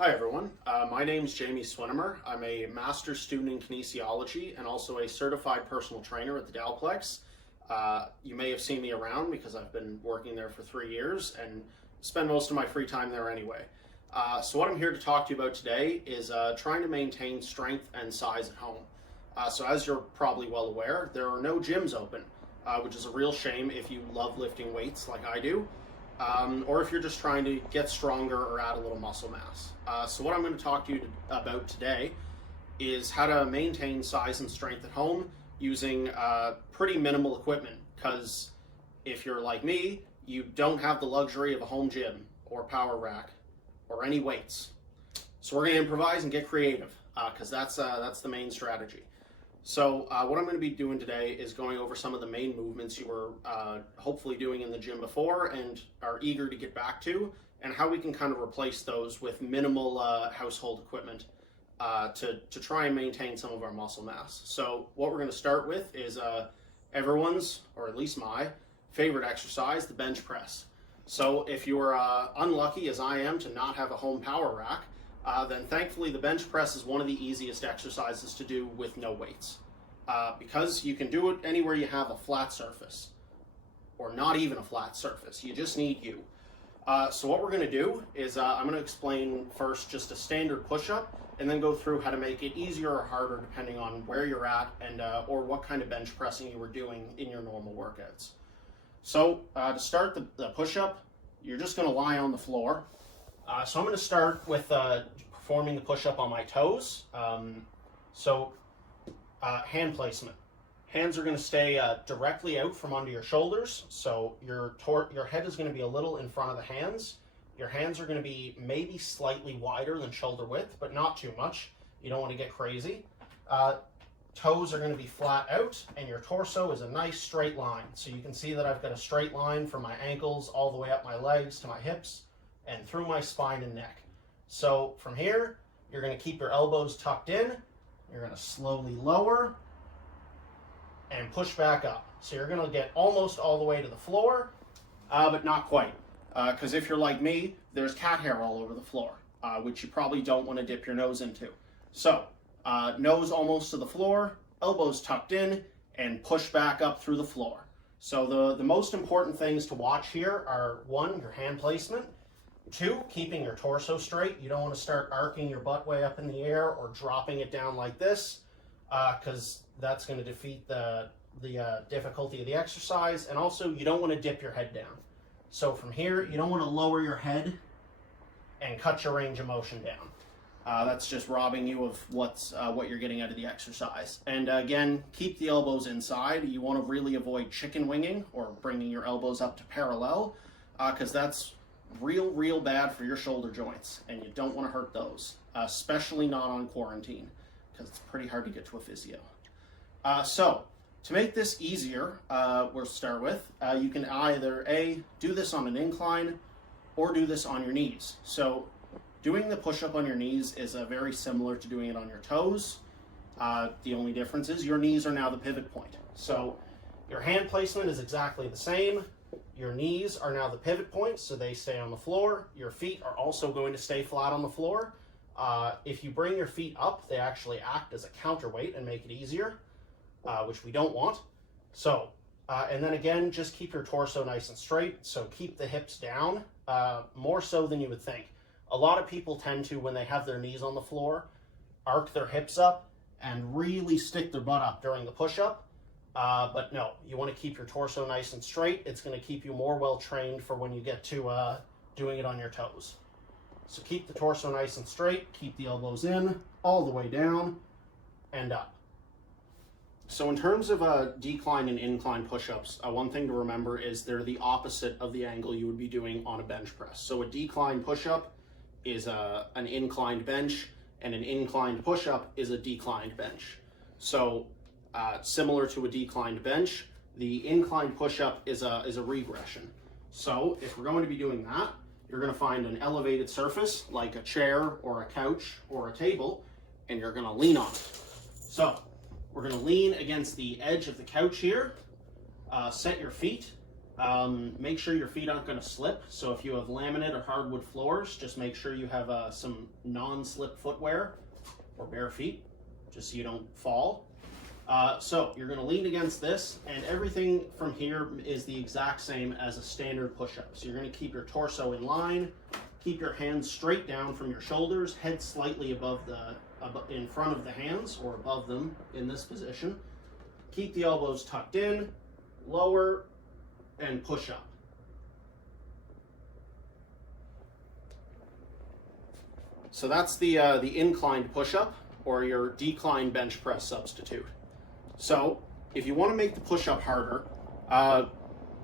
Hi everyone, my name is Jamie Swinimer. I'm a master's student in kinesiology and also a certified personal trainer at the Dalplex. You may have seen me around because I've been working there for 3 years and spend most of my free time there anyway. So what I'm here to talk to you about today is trying to maintain strength and size at home. So as you're probably well aware, there are no gyms open, which is a real shame if you love lifting weights like I do. Or if you're just trying to get stronger or add a little muscle mass. So what I'm going to talk to you about today is how to maintain size and strength at home using pretty minimal equipment, because if you're like me, you don't have the luxury of a home gym or power rack or any weights. So we're going to improvise and get creative, because that's the main strategy. So what I'm going to be doing today is going over some of the main movements you were hopefully doing in the gym before and are eager to get back to, and how we can kind of replace those with minimal household equipment to try and maintain some of our muscle mass. So what we're going to start with is everyone's, or at least my, favorite exercise, the bench press. So if you're unlucky, as I am, to not have a home power rack, then thankfully the bench press is one of the easiest exercises to do with no weights, because you can do it anywhere you have a flat surface, or not even a flat surface. You just need you. So what we're going to do is I'm going to explain first just a standard push-up, and then go through how to make it easier or harder depending on where you're at and or what kind of bench pressing you were doing in your normal workouts. So to start the push-up, you're just going to lie on the floor. So I'm going to start with performing the push-up on my toes. Hand placement. Hands are going to stay directly out from under your shoulders. So your head is going to be a little in front of the hands. Your hands are going to be maybe slightly wider than shoulder width, but not too much. You don't want to get crazy. Toes are going to be flat out, and your torso is a nice straight line. So you can see that I've got a straight line from my ankles all the way up my legs to my hips and through my spine and neck. So from here, you're going to keep your elbows tucked in. You're going to slowly lower and push back up. So you're going to get almost all the way to the floor, but not quite. Because if you're like me, there's cat hair all over the floor, which you probably don't want to dip your nose into. So nose almost to the floor, elbows tucked in, and push back up through the floor. So the most important things to watch here are, 1, your hand placement. 2, keeping your torso straight. You don't want to start arcing your butt way up in the air or dropping it down like this, because that's going to defeat the difficulty of the exercise. And also, you don't want to dip your head down. So from here, you don't want to lower your head and cut your range of motion down. That's just robbing you of what you're getting out of the exercise. And again, keep the elbows inside. You want to really avoid chicken winging or bringing your elbows up to parallel, because that's real bad for your shoulder joints, and you don't want to hurt those, especially not on quarantine, because it's pretty hard to get to a physio. So to make this easier, we'll start with, you can either do this on an incline or do this on your knees. So doing the push-up on your knees is very similar to doing it on your toes. The only difference is your knees are now the pivot point. So your hand placement is exactly the same. Your knees are now the pivot points, so they stay on the floor. Your feet are also going to stay flat on the floor. If you bring your feet up, they actually act as a counterweight and make it easier, which we don't want. So, and then again, just keep your torso nice and straight. So keep the hips down, more so than you would think. A lot of people tend to, when they have their knees on the floor, arc their hips up and really stick their butt up during the push-up. But no, you want to keep your torso nice and straight. It's going to keep you more well-trained for when you get to doing it on your toes. So keep the torso nice and straight, keep the elbows in, all the way down, and up. So in terms of decline and incline push-ups, one thing to remember is they're the opposite of the angle you would be doing on a bench press. So a decline push-up is an inclined bench, and an inclined push-up is a declined bench. So similar to a declined bench, the inclined push-up is a regression. So if we're going to be doing that, you're going to find an elevated surface like a chair or a couch or a table, and you're going to lean on it. So we're going to lean against the edge of the couch here, set your feet, Make sure your feet aren't going to slip. So if you have laminate or hardwood floors, just make sure you have some non-slip footwear or bare feet, just so you don't fall. So you're going to lean against this, and everything from here is the exact same as a standard push-up. So you're going to keep your torso in line, keep your hands straight down from your shoulders, head slightly in front of the hands or above them in this position. Keep the elbows tucked in, lower, and push up. So that's the inclined push-up, or your decline bench press substitute. So if you want to make the push-up harder, the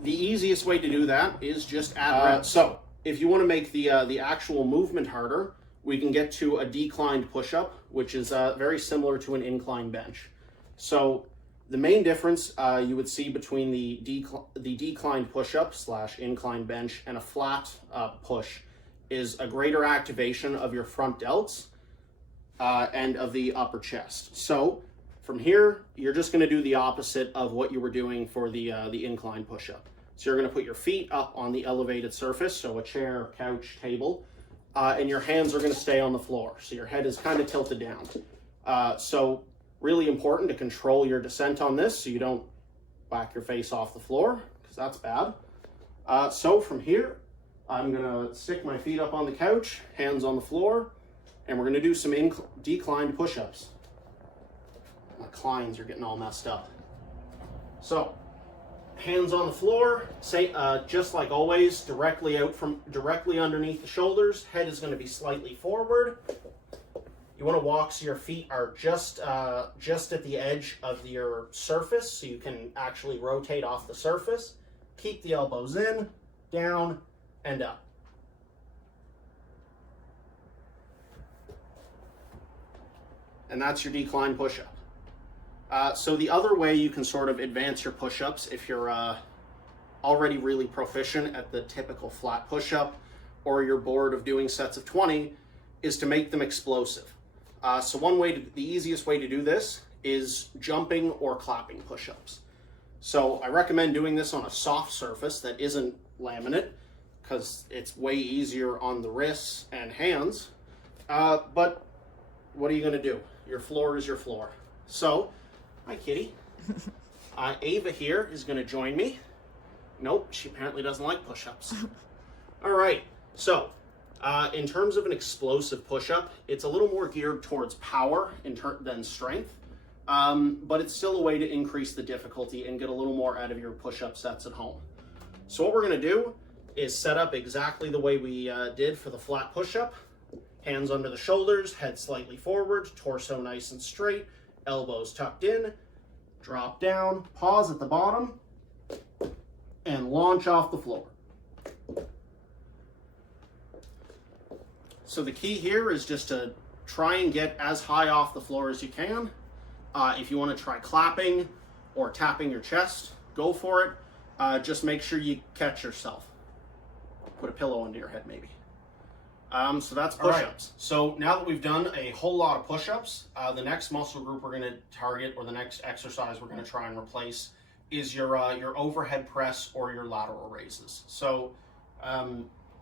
easiest way to do that is just add reps. So if you want to make the actual movement harder, we can get to a declined push-up, which is very similar to an incline bench. So the main difference you would see between the declined push-up / incline bench and a flat push is a greater activation of your front delts and of the upper chest. So from here, you're just going to do the opposite of what you were doing for the incline push-up. So you're going to put your feet up on the elevated surface, so a chair, couch, table, and your hands are going to stay on the floor. So your head is kind of tilted down. So really important to control your descent on this so you don't whack your face off the floor, because that's bad. So from here, I'm going to stick my feet up on the couch, hands on the floor, and we're going to do some declined push-ups. My clines are getting all messed up. So hands on the floor, just like always, directly underneath the shoulders. Head is going to be slightly forward. You want to walk so your feet are just at the edge of your surface, so you can actually rotate off the surface. Keep the elbows in, down, and up. And that's your decline push-up. So the other way you can sort of advance your push-ups, if you're already really proficient at the typical flat push-up, or you're bored of doing sets of 20, is to make them explosive. So the easiest way to do this is jumping or clapping push-ups. So I recommend doing this on a soft surface that isn't laminate, because it's way easier on the wrists and hands. But what are you going to do? Your floor is your floor. So, hi kitty. Ava here is going to join me. Nope, she apparently doesn't like push-ups. All right, so in terms of an explosive push-up, it's a little more geared towards power than strength, but it's still a way to increase the difficulty and get a little more out of your push-up sets at home. So what we're going to do is set up exactly the way we did for the flat push-up. Hands under the shoulders, head slightly forward, torso nice and straight, elbows tucked in, drop down, pause at the bottom, and launch off the floor. So the key here is just to try and get as high off the floor as you can. If you want to try clapping or tapping your chest, go for it. Just make sure you catch yourself. Put a pillow under your head maybe. So that's push-ups. Right. So now that we've done a whole lot of push-ups, the next muscle group we're going to target, or the next exercise we're going to try and replace, is your overhead press or your lateral raises. So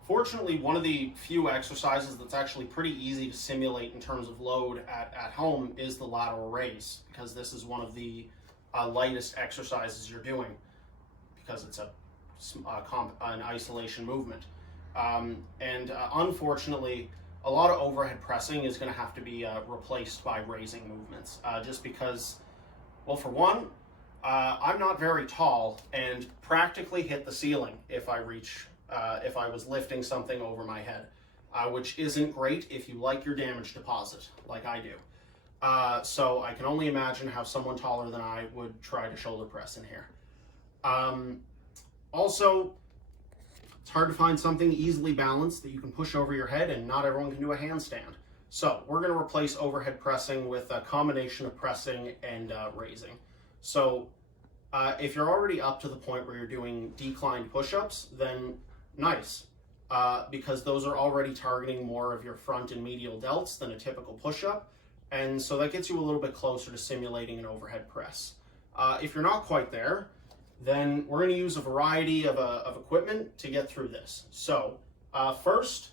fortunately, one of the few exercises that's actually pretty easy to simulate in terms of load at home is the lateral raise, because this is one of the lightest exercises you're doing, because it's an isolation movement. Unfortunately, a lot of overhead pressing is going to have to be replaced by raising movements, just because, well, for one, I'm not very tall and practically hit the ceiling if I was lifting something over my head, which isn't great if you like your damage deposit, like I do. So I can only imagine how someone taller than I would try to shoulder press in here. Also, it's hard to find something easily balanced that you can push over your head, and not everyone can do a handstand. So we're going to replace overhead pressing with a combination of pressing and raising. So if you're already up to the point where you're doing declined push-ups, then nice, because those are already targeting more of your front and medial delts than a typical push-up, and so that gets you a little bit closer to simulating an overhead press. If you're not quite there, then we're going to use a variety of equipment to get through this. So first,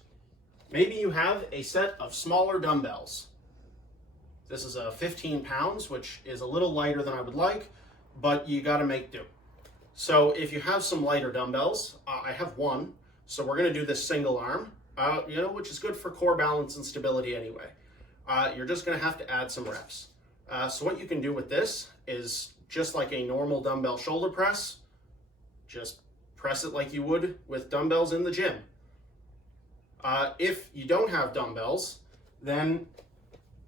maybe you have a set of smaller dumbbells. This is a 15 pounds, which is a little lighter than I would like, but you got to make do. So if you have some lighter dumbbells, I have one, so we're going to do this single arm, which is good for core balance and stability anyway. You're just going to have to add some reps. So what you can do with this is just like a normal dumbbell shoulder press, just press it like you would with dumbbells in the gym. If you don't have dumbbells, then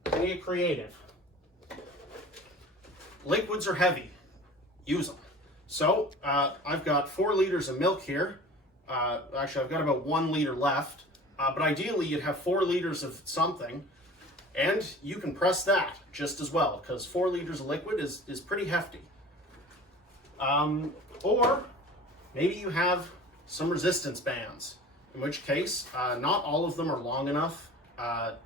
get creative. Liquids are heavy. Use them. So I've got 4 liters of milk here. Actually, I've got about 1 liter left. But ideally, you'd have 4 liters of something. And you can press that just as well, because 4 liters of liquid is pretty hefty. Or maybe you have some resistance bands, in which case, not all of them are long enough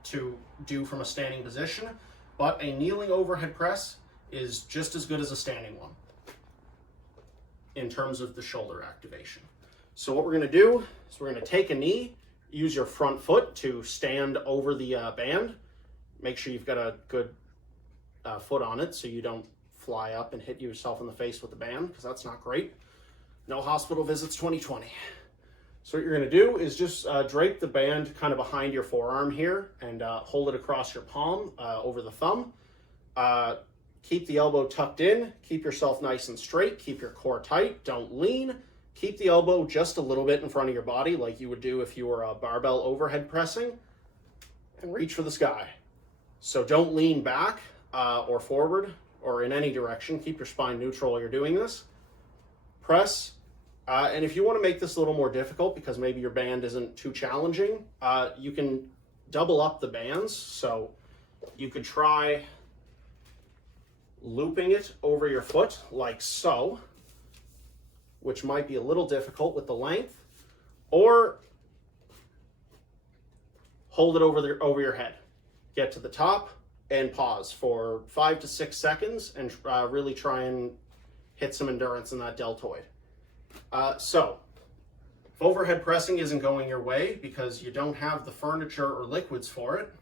to do from a standing position, but a kneeling overhead press is just as good as a standing one in terms of the shoulder activation. So what we're going to do is we're going to take a knee, use your front foot to stand over the band. Make sure you've got a good foot on it so you don't fly up and hit yourself in the face with the band, because that's not great. No hospital visits 2020. So what you're going to do is just drape the band kind of behind your forearm here and hold it across your palm over the thumb. Keep the elbow tucked in, keep yourself nice and straight, keep your core tight, don't lean. Keep the elbow just a little bit in front of your body like you would do if you were barbell overhead pressing, and reach for the sky. So don't lean back or forward or in any direction. Keep your spine neutral while you're doing this. Press. And if you want to make this a little more difficult because maybe your band isn't too challenging, you can double up the bands. So you could try looping it over your foot like so, which might be a little difficult with the length, or hold it over your head. Get to the top and pause for 5 to 6 seconds and really try and hit some endurance in that deltoid. So if overhead pressing isn't going your way because you don't have the furniture or liquids for it,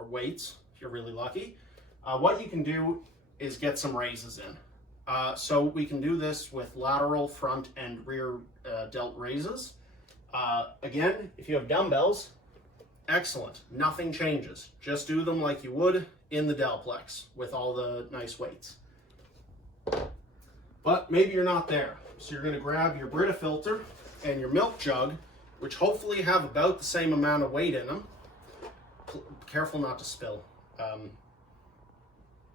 or weights if you're really lucky, what you can do is get some raises in. So we can do this with lateral, front, and rear delt raises. Again, if you have dumbbells, excellent. Nothing changes. Just do them like you would in the Dalplex with all the nice weights. But maybe you're not there. So you're going to grab your Brita filter and your milk jug, which hopefully have about the same amount of weight in them. Careful not to spill.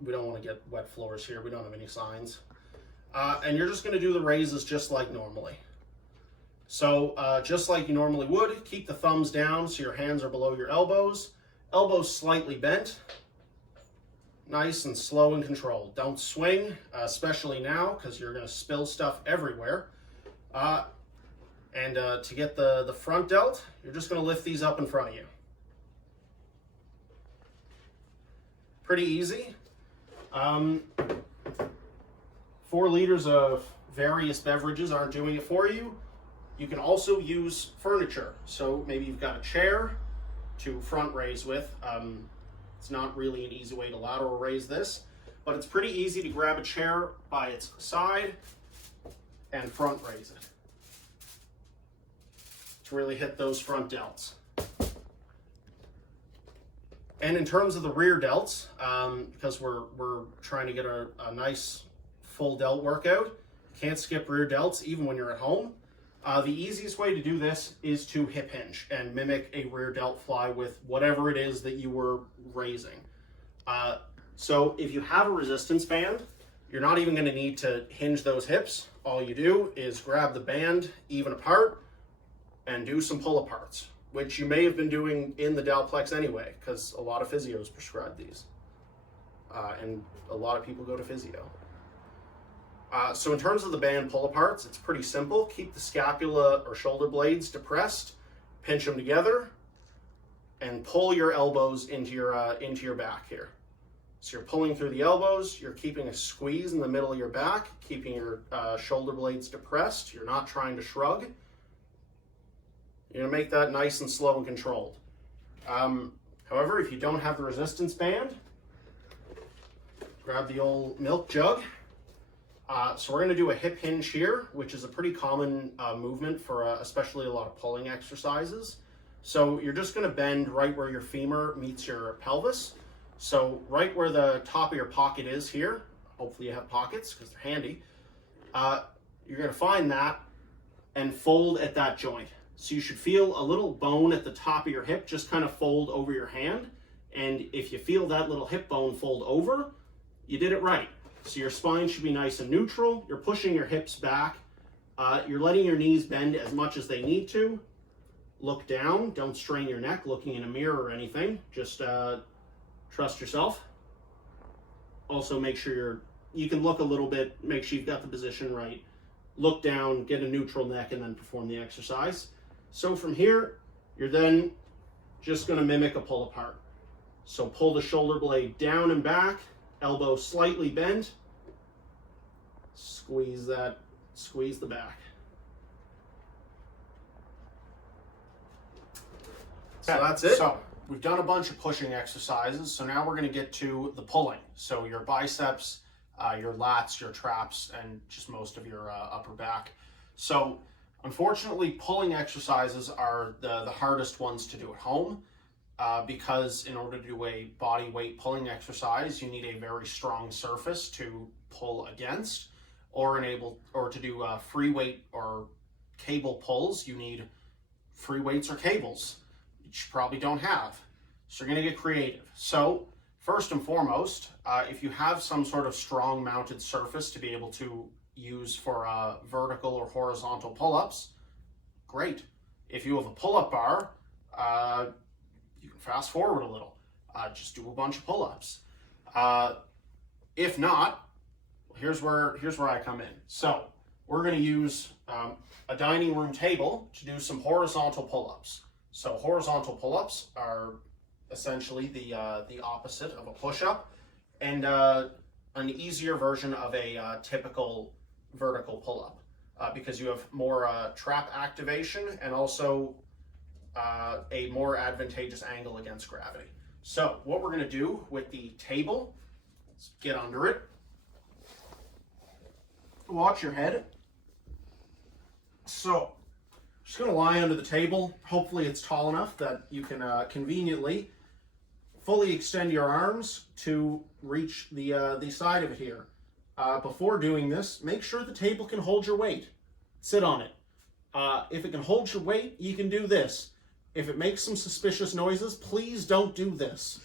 We don't want to get wet floors here. We don't have any signs. And you're just going to do the raises just like normally. So just like you normally would, keep the thumbs down so your hands are below your elbows. Elbows slightly bent. Nice and slow and controlled. Don't swing, especially now, because you're going to spill stuff everywhere. And to get the front delt, you're just going to lift these up in front of you. Pretty easy. 4 liters of various beverages aren't doing it for you. You can also use furniture. So maybe you've got a chair to front raise with. It's not really an easy way to lateral raise this, but it's pretty easy to grab a chair by its side and front raise it to really hit those front delts. And in terms of the rear delts, because we're trying to get a nice full delt workout, can't skip rear delts even when you're at home. The easiest way to do this is to hip hinge and mimic a rear delt fly with whatever it is that you were raising. So if you have a resistance band, you're not even going to need to hinge those hips. All you do is grab the band even apart and do some pull aparts, which you may have been doing in the Dalplex anyway, because a lot of physios prescribe these. And a lot of people go to physio. So in terms of the band pull aparts, it's pretty simple. Keep the scapula or shoulder blades depressed, pinch them together, and pull your elbows into your back here. So you're pulling through the elbows, you're keeping a squeeze in the middle of your back, keeping your shoulder blades depressed. You're not trying to shrug. You're gonna make that nice and slow and controlled. However, if you don't have the resistance band, grab the old milk jug. So we're gonna do a hip hinge here, which is a pretty common movement for especially a lot of pulling exercises. So you're just gonna bend right where your femur meets your pelvis. So right where the top of your pocket is here, hopefully you have pockets because they're handy, you're gonna find that and fold at that joint. So you should feel a little bone at the top of your hip just kind of fold over your hand. And if you feel that little hip bone fold over, you did it right. So your spine should be nice and neutral. You're pushing your hips back. You're letting your knees bend as much as they need to. Look down. Don't strain your neck looking in a mirror or anything. Just trust yourself. Also make sure you can look a little bit, make sure you've got the position right. Look down, get a neutral neck, and then perform the exercise. So from here, you're then just going to mimic a pull apart. So pull the shoulder blade down and back, elbow slightly bent, squeeze the back. So that's it. So we've done a bunch of pushing exercises. So now we're going to get to the pulling. So your biceps, your lats, your traps, and just most of your upper back. So unfortunately, pulling exercises are the hardest ones to do at home because in order to do a body weight pulling exercise, you need a very strong surface to pull against, or to do free weight or cable pulls, you need free weights or cables, which you probably don't have. So you're going to get creative. So first and foremost, if you have some sort of strong mounted surface to be able to use for vertical or horizontal pull-ups, great. If you have a pull-up bar, you can fast forward a little. Just do a bunch of pull-ups. If not, here's where I come in. So we're going to use a dining room table to do some horizontal pull-ups. So horizontal pull-ups are essentially the opposite of a push-up, and an easier version of a typical vertical pull-up because you have more trap activation and also a more advantageous angle against gravity. So what we're going to do with the table, let's get under it. Watch your head. So just going to lie under the table. Hopefully it's tall enough that you can conveniently fully extend your arms to reach the side of it here. Before doing this, make sure the table can hold your weight. Sit on it. If it can hold your weight, you can do this. If it makes some suspicious noises, please don't do this.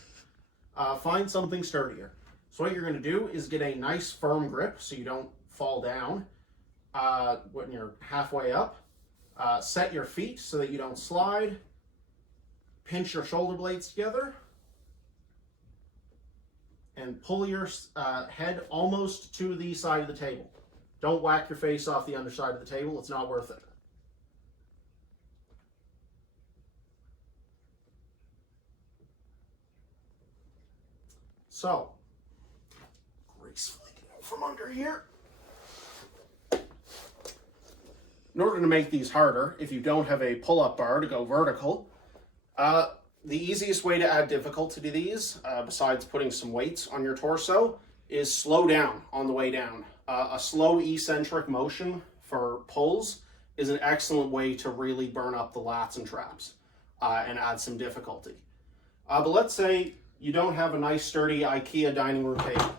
Find something sturdier. So what you're going to do is get a nice firm grip so you don't fall down when you're halfway up. Set your feet so that you don't slide. Pinch your shoulder blades together. And pull your head almost to the side of the table. Don't whack your face off the underside of the table. It's not worth it. So, gracefully get out from under here. In order to make these harder, if you don't have a pull-up bar to go vertical, the easiest way to add difficulty to these, besides putting some weights on your torso, is slow down on the way down. A slow eccentric motion for pulls is an excellent way to really burn up the lats and traps and add some difficulty. But let's say you don't have a nice sturdy IKEA dining room table.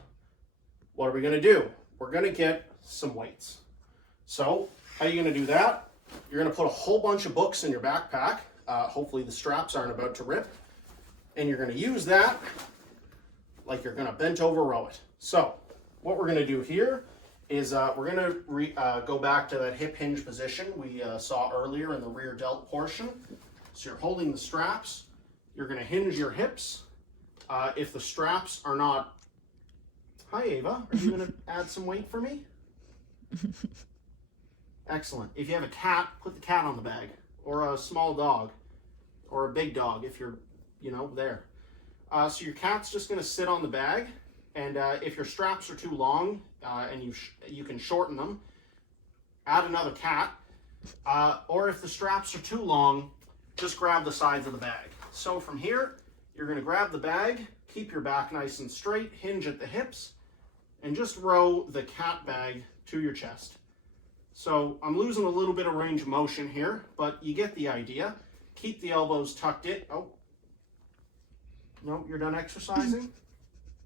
What are we going to do? We're going to get some weights. So how are you going to do that? You're going to put a whole bunch of books in your backpack. Hopefully the straps aren't about to rip. And you're going to use that like you're going to bent over row it. So what we're going to do here is we're going to go back to that hip hinge position we saw earlier in the rear delt portion. So you're holding the straps. You're going to hinge your hips. If the straps are not... Hi, Ava. Are you going to add some weight for me? Excellent. If you have a cat, put the cat on the bag. Or a small dog. Or a big dog if you're, there. So your cat's just going to sit on the bag. And if your straps are too long and you can shorten them, add another cat. Or if the straps are too long, just grab the sides of the bag. So from here, you're going to grab the bag, keep your back nice and straight, hinge at the hips, and just row the cat bag to your chest. So I'm losing a little bit of range of motion here, but you get the idea. Keep the elbows tucked in. Oh, no, you're done exercising?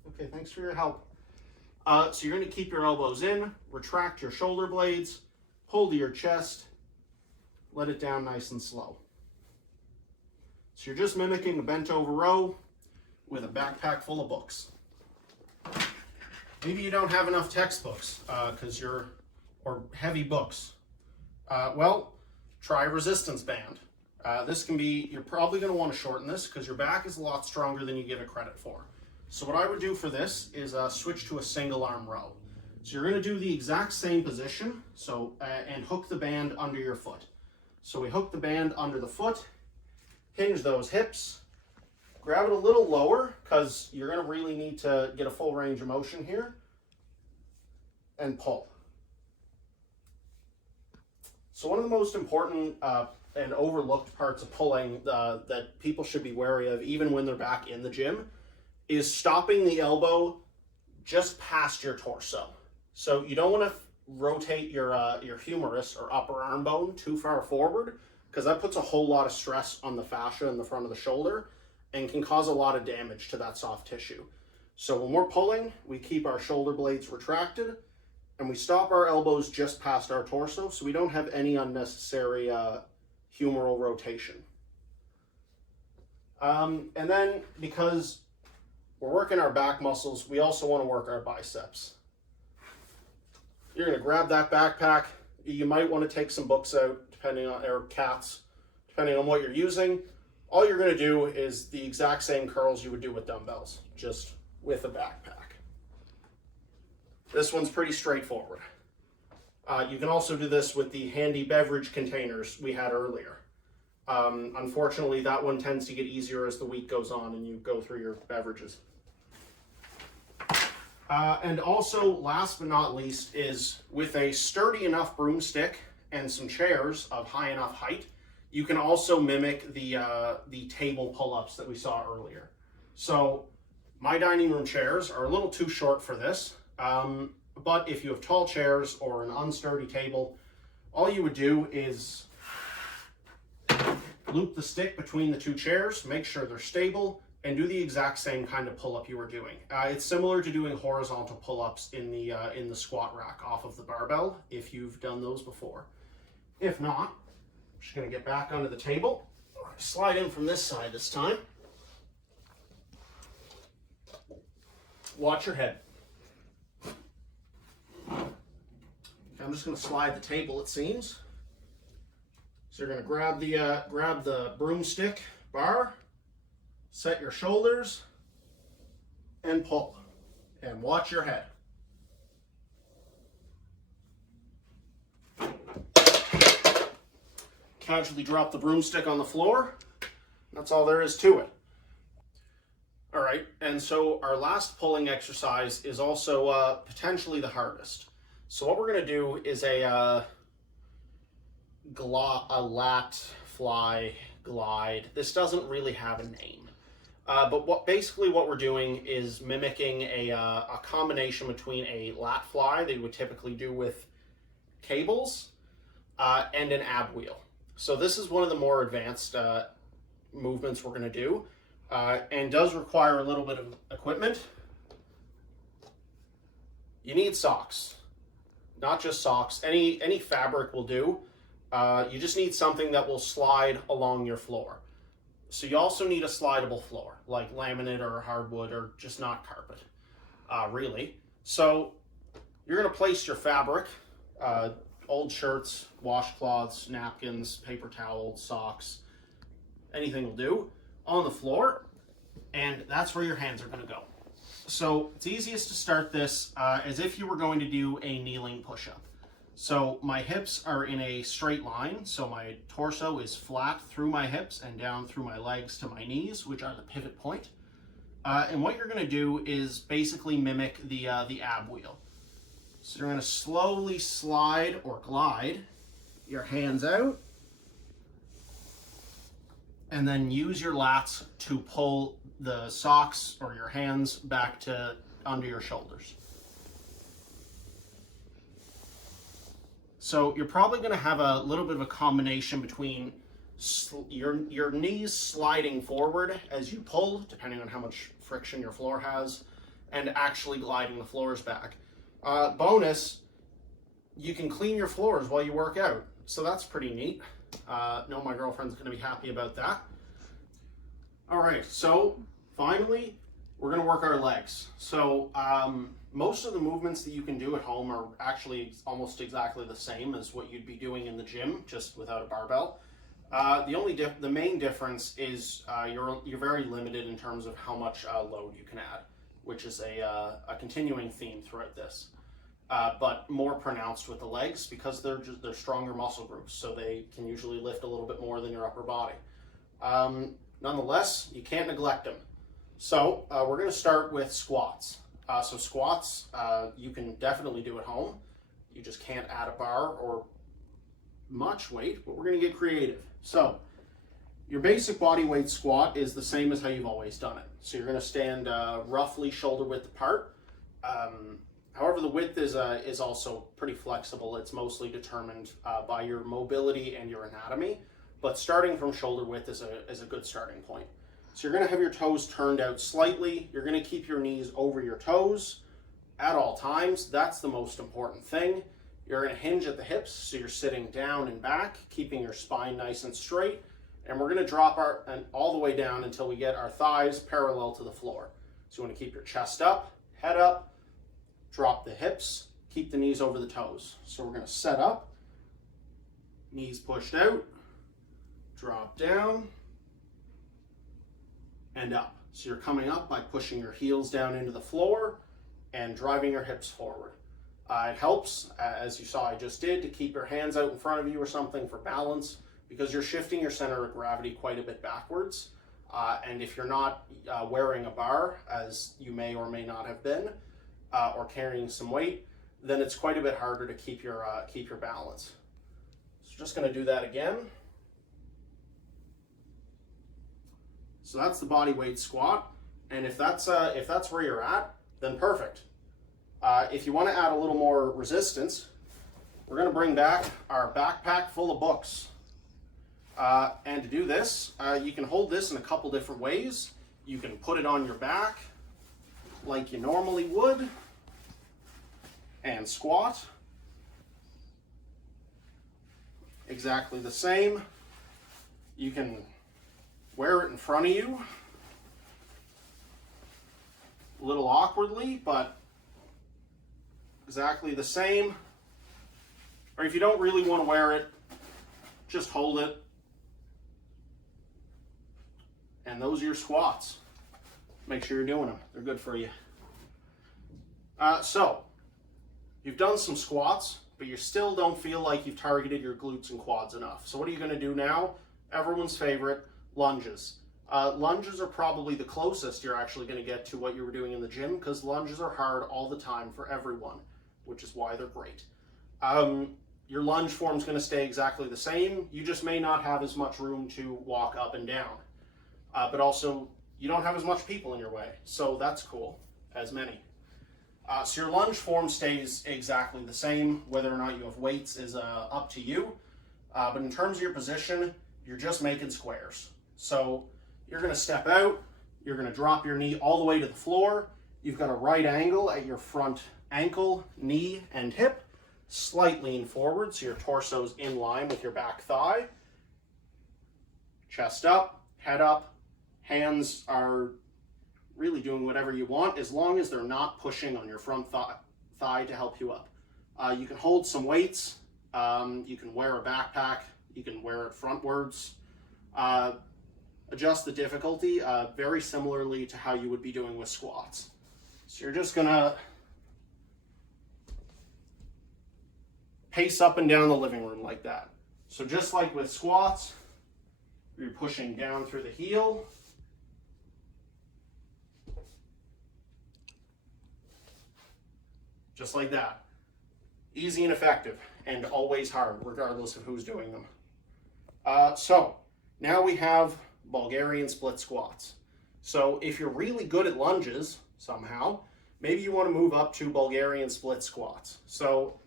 Okay, thanks for your help. So you're going to keep your elbows in, retract your shoulder blades, pull to your chest, let it down nice and slow. So you're just mimicking a bent over row with a backpack full of books. Maybe you don't have enough textbooks or heavy books. Well, try resistance band. You're probably going to want to shorten this because your back is a lot stronger than you give it credit for. So what I would do for this is switch to a single arm row. So you're going to do the exact same position, and hook the band under your foot. So we hook the band under the foot, hinge those hips, grab it a little lower because you're going to really need to get a full range of motion here, and pull. So one of the most important and overlooked parts of pulling that people should be wary of even when they're back in the gym is stopping the elbow just past your torso. So you don't want to rotate your humerus or upper arm bone too far forward because that puts a whole lot of stress on the fascia in the front of the shoulder and can cause a lot of damage to that soft tissue. So when we're pulling, we keep our shoulder blades retracted and we stop our elbows just past our torso so we don't have any unnecessary humeral rotation. And then because we're working our back muscles, we also want to work our biceps. You're going to grab that backpack. You might want to take some books out, or cats, depending on what you're using. All you're going to do is the exact same curls you would do with dumbbells, just with a backpack. This one's pretty straightforward. You can also do this with the handy beverage containers we had earlier. Unfortunately, that one tends to get easier as the week goes on and you go through your beverages. And also, last but not least, is with a sturdy enough broomstick and some chairs of high enough height, you can also mimic the table pull-ups that we saw earlier. So my dining room chairs are a little too short for this, but if you have tall chairs or an unsturdy table, all you would do is loop the stick between the two chairs, make sure they're stable, and do the exact same kind of pull-up you were doing. It's similar to doing horizontal pull-ups in the squat rack off of the barbell, if you've done those before. If not, I'm just going to get back onto the table, slide in from this side this time. Watch your head. I'm just going to slide the table, it seems. So you're going to grab the broomstick bar, set your shoulders, and pull. And watch your head. Casually drop the broomstick on the floor. That's all there is to it. All right, and so our last pulling exercise is also potentially the hardest. So what we're going to do is a Lat Fly Glide. This doesn't really have a name. But what we're doing is mimicking a combination between a lat fly that you would typically do with cables and an ab wheel. So this is one of the more advanced movements we're going to do and does require a little bit of equipment. You need socks, not just socks. Any fabric will do. You just need something that will slide along your floor. So you also need a slidable floor, like laminate or hardwood or just not carpet, really. So you're going to place your fabric, old shirts, washcloths, napkins, paper towels, socks, anything will do, on the floor, and that's where your hands are going to go. So it's easiest to start this as if you were going to do a kneeling push-up. So my hips are in a straight line, so my torso is flat through my hips and down through my legs to my knees, which are the pivot point. And what you're going to do is basically mimic the ab wheel. So you're going to slowly slide or glide your hands out, and then use your lats to pull the socks or your hands back to under your shoulders. So you're probably going to have a little bit of a combination between your knees sliding forward as you pull, depending on how much friction your floor has, and actually gliding the floors back. Bonus, you can clean your floors while you work out, so that's pretty neat. No, my girlfriend's going to be happy about that. All right, so finally, we're going to work our legs. So most of the movements that you can do at home are actually almost exactly the same as what you'd be doing in the gym, just without a barbell. The main difference is you're very limited in terms of how much load you can add, which is a continuing theme throughout this. But more pronounced with the legs because they're stronger muscle groups, so they can usually lift a little bit more than your upper body. Nonetheless, you can't neglect them. So we're going to start with squats. So squats, you can definitely do at home. You just can't add a bar or much weight, but we're going to get creative. So your basic body weight squat is the same as how you've always done it. So you're going to stand roughly shoulder width apart. However, the width is also pretty flexible. It's mostly determined by your mobility and your anatomy, but starting from shoulder width is a good starting point. So you're going to have your toes turned out slightly. You're going to keep your knees over your toes at all times. That's the most important thing. You're going to hinge at the hips, so you're sitting down and back, keeping your spine nice and straight. And we're going to drop all the way down until we get our thighs parallel to the floor. So you want to keep your chest up, head up, drop the hips, keep the knees over the toes. So we're going to set up, knees pushed out, drop down, and up. So you're coming up by pushing your heels down into the floor and driving your hips forward. It helps, as you saw I just did, to keep your hands out in front of you or something for balance, because you're shifting your center of gravity quite a bit backwards. And if you're not wearing a bar, as you may or may not have been, or carrying some weight, then it's quite a bit harder to keep your balance. So just going to do that again. So that's the body weight squat, and if that's where you're at, then perfect. If you want to add a little more resistance, we're going to bring back our backpack full of books. And to do this, you can hold this in a couple different ways. You can put it on your back like you normally would and squat. Exactly the same. You can wear it in front of you, a little awkwardly, but exactly the same. Or if you don't really want to wear it, just hold it. And those are your squats. Make sure you're doing them. They're good for you. So, you've done some squats, but you still don't feel like you've targeted your glutes and quads enough. So what are you going to do now? Everyone's favorite, lunges. Lunges are probably the closest you're actually going to get to what you were doing in the gym, because lunges are hard all the time for everyone, which is why they're great. Your lunge form's going to stay exactly the same. You just may not have as much room to walk up and down. But also, you don't have as much people in your way, so that's cool, as many. So your lunge form stays exactly the same. Whether or not you have weights is up to you. But in terms of your position, you're just making squares. So you're going to step out, you're going to drop your knee all the way to the floor. You've got a right angle at your front ankle, knee, and hip. Slight lean forward, so your torso's in line with your back thigh. Chest up, head up. Hands are really doing whatever you want, as long as they're not pushing on your front thigh to help you up. You can hold some weights. You can wear a backpack. You can wear it frontwards. Adjust the difficulty very similarly to how you would be doing with squats. So you're just gonna pace up and down the living room like that. So just like with squats, you're pushing down through the heel. Just like that. Easy and effective, and always hard, regardless of who's doing them. So now we have Bulgarian split squats. So if you're really good at lunges somehow, maybe you want to move up to Bulgarian split squats. So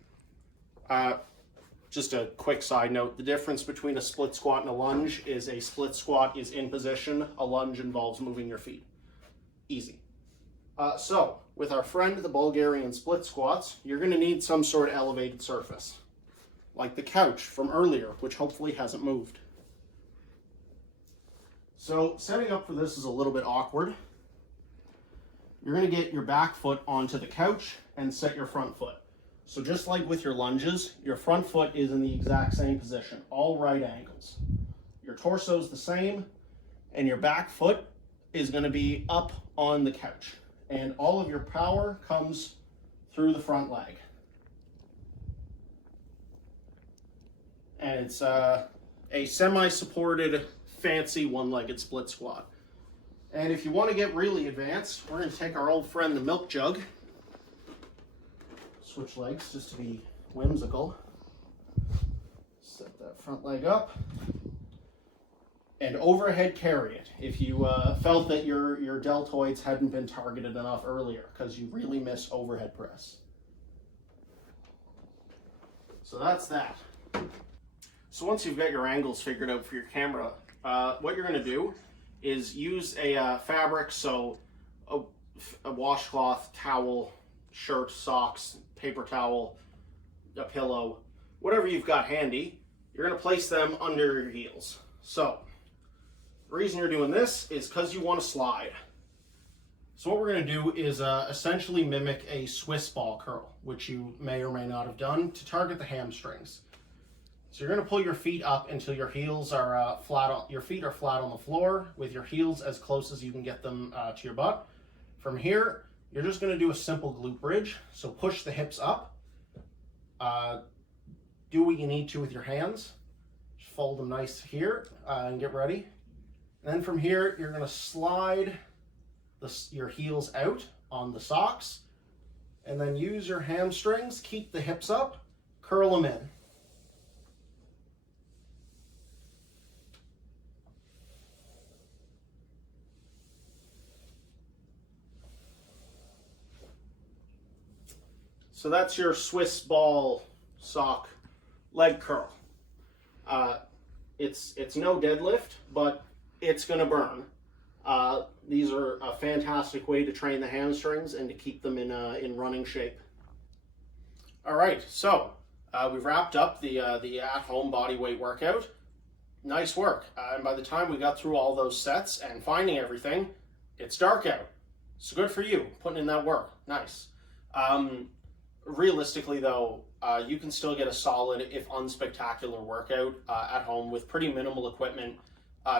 just a quick side note, the difference between a split squat and a lunge is a split squat is in position, a lunge involves moving your feet. Easy. So with our friend, the Bulgarian split squats, you're going to need some sort of elevated surface, like the couch from earlier, which hopefully hasn't moved. So setting up for this is a little bit awkward. You're going to get your back foot onto the couch and set your front foot. So just like with your lunges, your front foot is in the exact same position, all right angles. Your torso is the same, and your back foot is going to be up on the couch. And all of your power comes through the front leg. And it's a semi-supported, fancy one-legged split squat. And if you want to get really advanced, we're going to take our old friend, the milk jug. Switch legs just to be whimsical. Set that front leg up. And overhead carry it if you felt that your deltoids hadn't been targeted enough earlier, because you really miss overhead press. So that's that. So once you've got your angles figured out for your camera, what you're going to do is use a fabric, so a washcloth, towel, shirt, socks, paper towel, a pillow, whatever you've got handy. You're going to place them under your heels. So the reason you're doing this is because you want to slide. So what we're going to do is essentially mimic a Swiss ball curl, which you may or may not have done, to target the hamstrings. So you're going to pull your feet up until your heels are your feet are flat on the floor, with your heels as close as you can get them to your butt. From here, you're just going to do a simple glute bridge. So push the hips up. Do what you need to with your hands. Just fold them nice here and get ready. And then from here, you're going to slide your heels out on the socks, and then use your hamstrings, keep the hips up, curl them in. So that's your Swiss ball sock leg curl. It's no deadlift, but it's going to burn. These are a fantastic way to train the hamstrings and to keep them in running shape. All right, so we've wrapped up the at-home bodyweight workout. Nice work. And by the time we got through all those sets and finding everything, it's dark out. So good for you, putting in that work. Nice. Realistically, though, you can still get a solid, if unspectacular, workout at home with pretty minimal equipment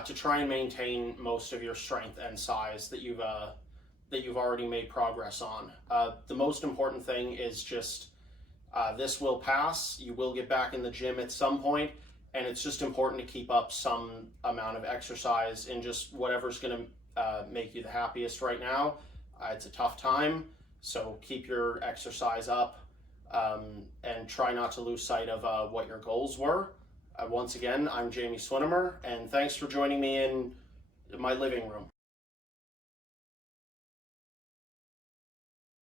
to try and maintain most of your strength and size that you've already made progress on. The most important thing is just this will pass. You will get back in the gym at some point, and it's just important to keep up some amount of exercise in just whatever's going to make you the happiest right now. It's a tough time, so keep your exercise up and try not to lose sight of what your goals were. Once again, I'm Jamie Swinimer, and thanks for joining me in my living room.